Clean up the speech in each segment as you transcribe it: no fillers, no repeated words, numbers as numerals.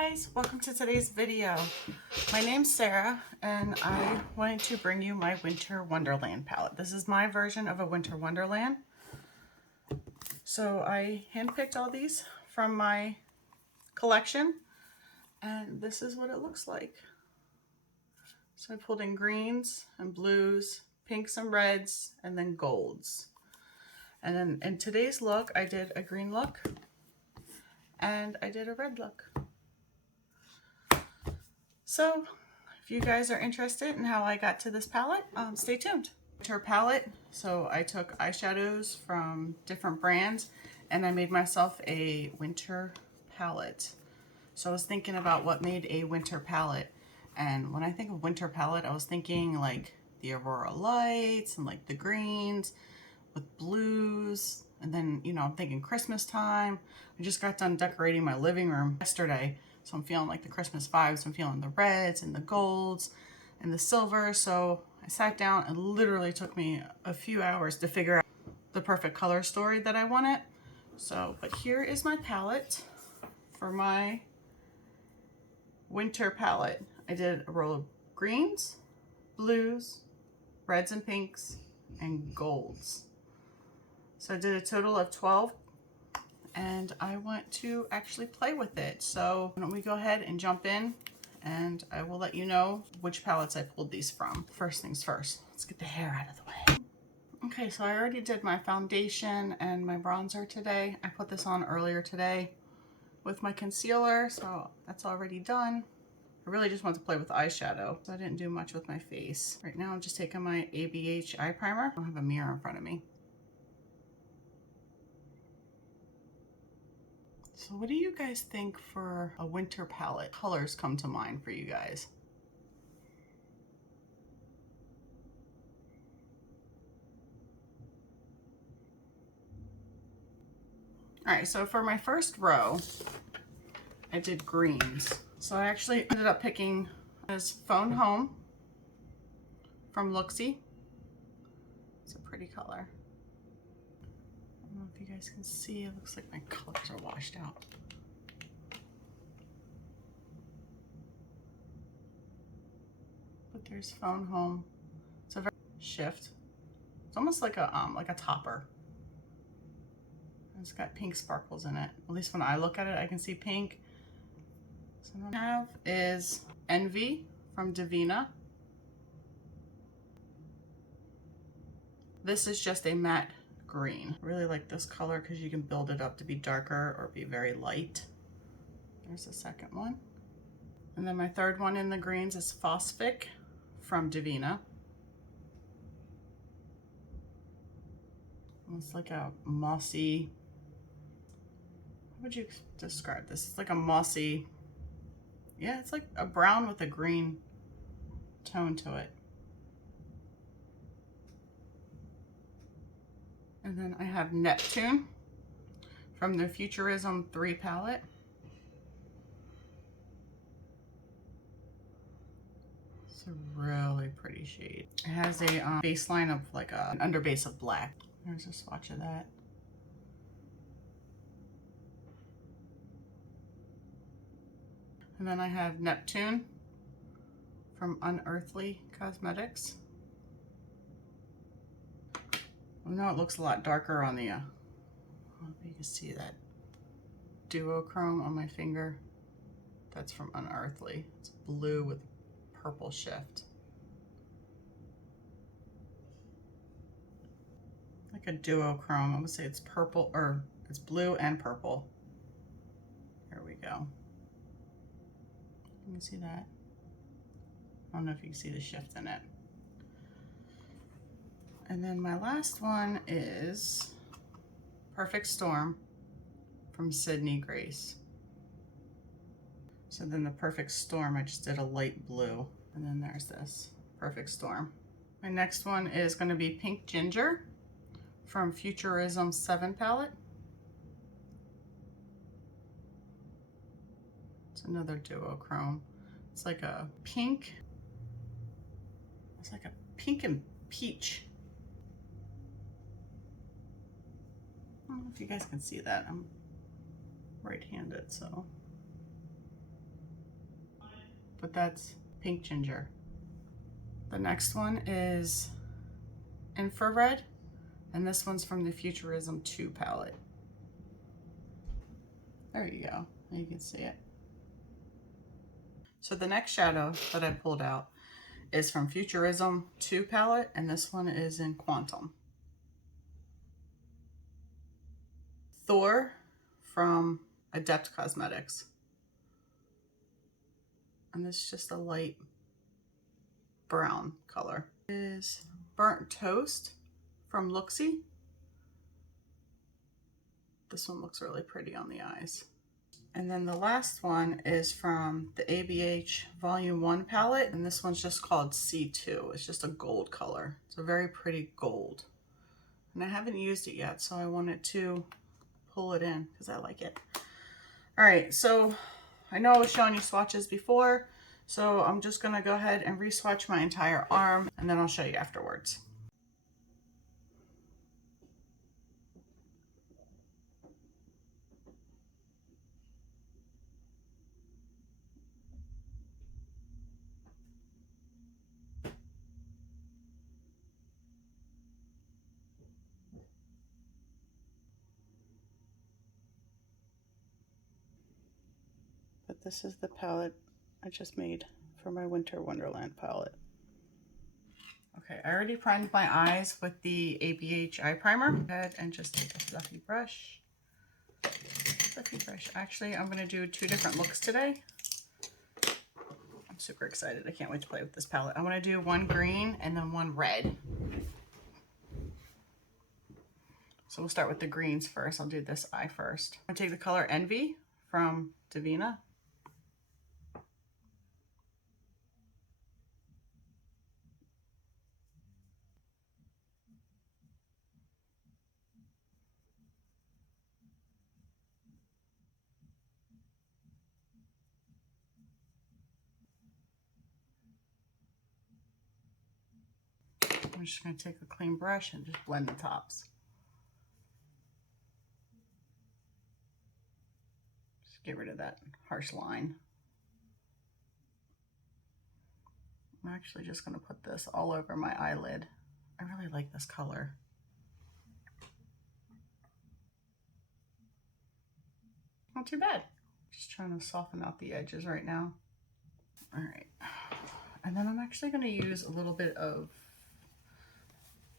guys, welcome to today's video. My name's Sarah and I wanted to bring you my Winter Wonderland palette. This is my version of a Winter Wonderland. So I handpicked all these from my collection and this is what it looks like. So I pulled in greens and blues, pinks and reds, and then golds. And then in today's look, I did a green look and I did a red look. So if you guys are interested in how I got to this palette, stay tuned. Winter palette, so I took eyeshadows from different brands and I made myself a winter palette. So I was thinking about what made a winter palette, and when I think of winter palette, I was thinking like the Aurora lights and like the greens with blues, and then, you know, I'm thinking Christmas time. I just got done decorating my living room yesterday, so I'm feeling like the Christmas vibes. I'm feeling the reds and the golds and the silver. So I sat down and literally took me a few hours to figure out the perfect color story that I wanted. So, but here is my palette for my winter palette. I did a roll of greens, blues, reds and pinks, and golds. So I did a total of 12 and I want to actually play with it. So why don't we go ahead and jump in and I will let you know which palettes I pulled these from. First things first, let's get the hair out of the way. Okay, so I already did my foundation and my bronzer today. I put this on earlier today with my concealer, so that's already done. I really just want to play with eyeshadow, so I didn't do much with my face. Right now I'm just taking my ABH eye primer. I don't have a mirror in front of me. So what do you guys think for a winter palette? Colors come to mind for you guys. All right, so for my first row, I did greens. So I actually ended up picking this Phone Home from Looxi. It's a pretty color. I don't know if you guys can see, it looks like my colors are washed out. But there's Phone Home. It's a very shift. It's almost like a topper. It's got pink sparkles in it. At least when I look at it, I can see pink. So what I have is Envy from Devinah. This is just a matte green. I really like this color because you can build it up to be darker or be very light. There's the second one. And then my third one in the greens is Fossick from Devinah. It's like a mossy, how would you describe this? It's like a mossy, yeah, it's like a brown with a green tone to it. And then I have Neptune from the Futurism III palette. It's a really pretty shade. It has a baseline of like an underbase of black. There's a swatch of that. And then I have Neptune from Unearthly Cosmetics. I know it looks a lot darker on the, I don't know if you can see that duochrome on my finger. That's from Unearthly. It's blue with purple shift. Like a duochrome. I would say it's purple, or it's blue and purple. Here we go. You can see that. I don't know if you can see the shift in it. And then my last one is Perfect Storm from Sydney Grace. So then the Perfect Storm, I just did a light blue. And then there's this Perfect Storm. My next one is going to be Pink Ginger from Futurism III palette. It's another duochrome. It's like a pink. It's like a pink and peach. I don't know if you guys can see that. I'm right-handed, so. but that's pink ginger. The next one is infrared, and this one's from the Futurism II palette. There you go, you can see it. So the next shadow that I pulled out is from Futurism II palette, and this one is in Quantum. Thor from Adept Cosmetics. And this is just a light brown color. Is Burnt Toast from Looxi. This one looks really pretty on the eyes. And then the last one is from the ABH Volume 1 palette, and this one's just called C2. It's just a gold color. It's a very pretty gold. And I haven't used it yet, so I wanted to pull it in because I like it. All right, so I know I was showing you swatches before, so I'm just gonna go ahead and re-swatch my entire arm, and then I'll show you afterwards. But this is the palette I just made for my Winter Wonderland palette. Okay, I already primed my eyes with the ABH eye primer. Go ahead and just take a fluffy brush. Actually, I'm gonna do 2 different looks today. I'm super excited. I can't wait to play with this palette. I wanna do one green and then one red. So we'll start with the greens first. I'll do this eye first. I'm gonna take the color Envy from Devinah. I'm just going to take a clean brush and just blend the tops. Just get rid of that harsh line. I'm actually just going to put this all over my eyelid. I really like this color. Not too bad. Just trying to soften out the edges right now. All right. And then I'm actually going to use a little bit of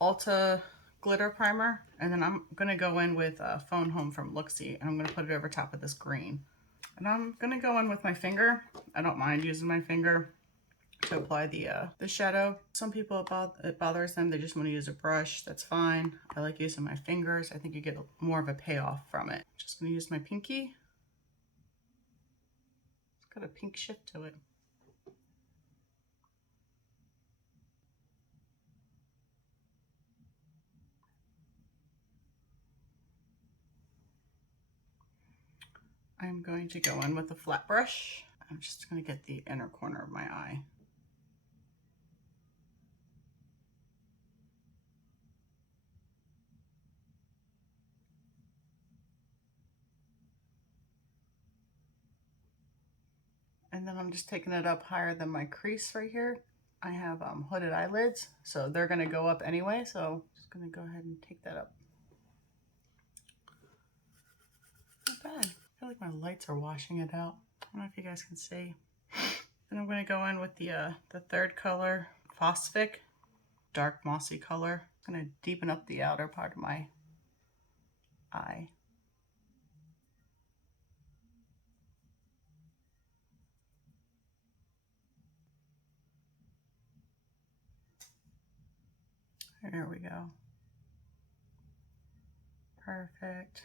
Ulta glitter primer, and then I'm going to go in with Phone Home from Looxi, and I'm going to put it over top of this green. And I'm going to go in with my finger. I don't mind using my finger to apply the shadow. Some people, it bothers them. They just want to use a brush. That's fine. I like using my fingers. I think you get more of a payoff from it. Just going to use my pinky. It's got a pink shift to it. I'm going to go in with a flat brush. I'm just going to get the inner corner of my eye. And then I'm just taking it up higher than my crease right here. I have hooded eyelids, so they're going to go up anyway. So I'm just going to go ahead and take that up. Not bad. I feel like my lights are washing it out. I don't know if you guys can see. Then I'm going to go in with the third color, Phosphic, dark mossy color. I'm going to deepen up the outer part of my eye. There we go. Perfect.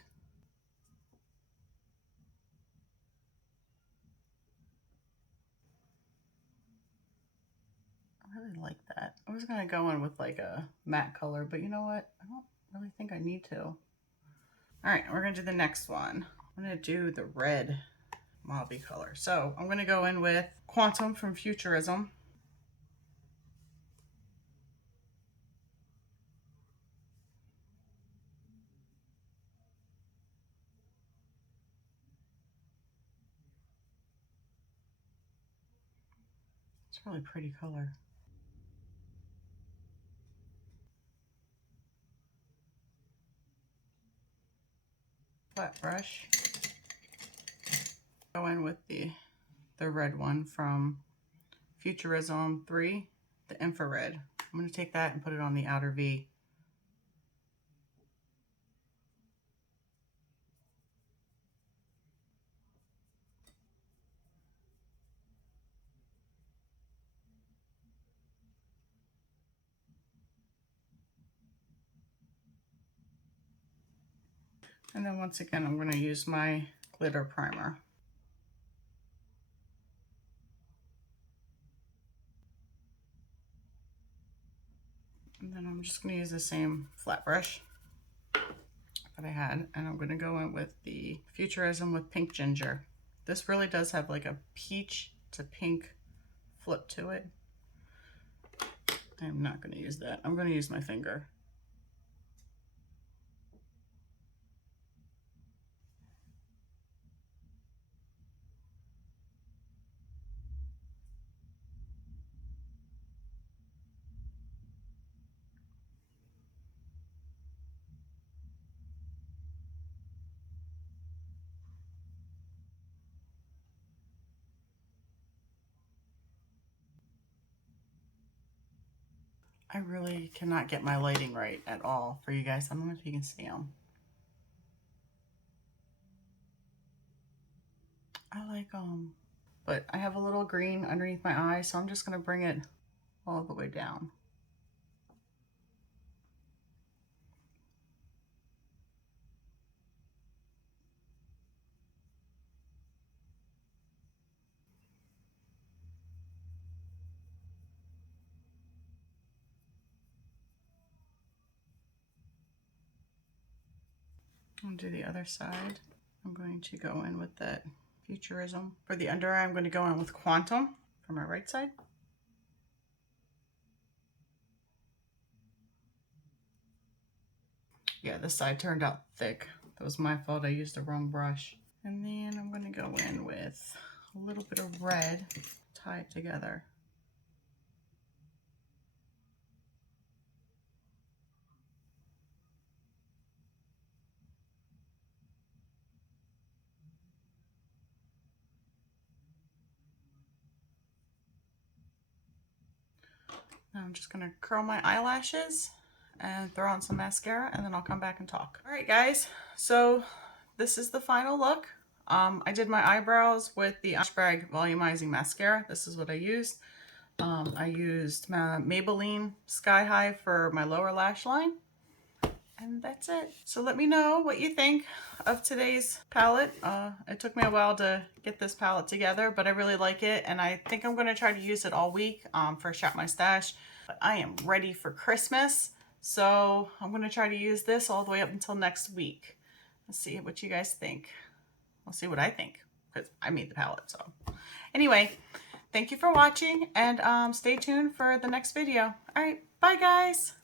I really like that. I was gonna go in with like a matte color, but you know what? I don't really think I need to. All right, we're gonna do the next one. I'm gonna do the red mauve color. So I'm gonna go in with Quantum from Futurism. It's a really pretty color. Flat brush. Go in with the red one from Futurism III, the infrared. I'm going to take that and put it on the outer V. And then once again, I'm going to use my glitter primer. And then I'm just going to use the same flat brush that I had, and I'm going to go in with the Futurism with Pink Ginger. This really does have like a peach to pink flip to it. I'm not going to use that. I'm going to use my finger. I really cannot get my lighting right at all for you guys. I don't know if you can see them. I like them. But I have a little green underneath my eye, so I'm just going to bring it all the way down. I'll do the other side. I'm going to go in with that Futurism. For the under eye, I'm going to go in with Quantum for my right side. Yeah, this side turned out thick. That was my fault. I used the wrong brush. And then I'm going to go in with a little bit of red, tie it together. Now I'm just going to curl my eyelashes and throw on some mascara, and then I'll come back and talk. All right, guys. So this is the final look. I did my eyebrows with the Adept Volumizing Mascara. This is what I used. I used my Maybelline Sky High for my lower lash line. And that's it. So let me know what you think of today's palette. It took me a while to get this palette together, but I really like it. And I think I'm going to try to use it all week for Shop My Stash. But I am ready for Christmas. So I'm going to try to use this all the way up until next week. Let's see what you guys think. We'll see what I think because I made the palette. So anyway, thank you for watching and stay tuned for the next video. All right, bye guys.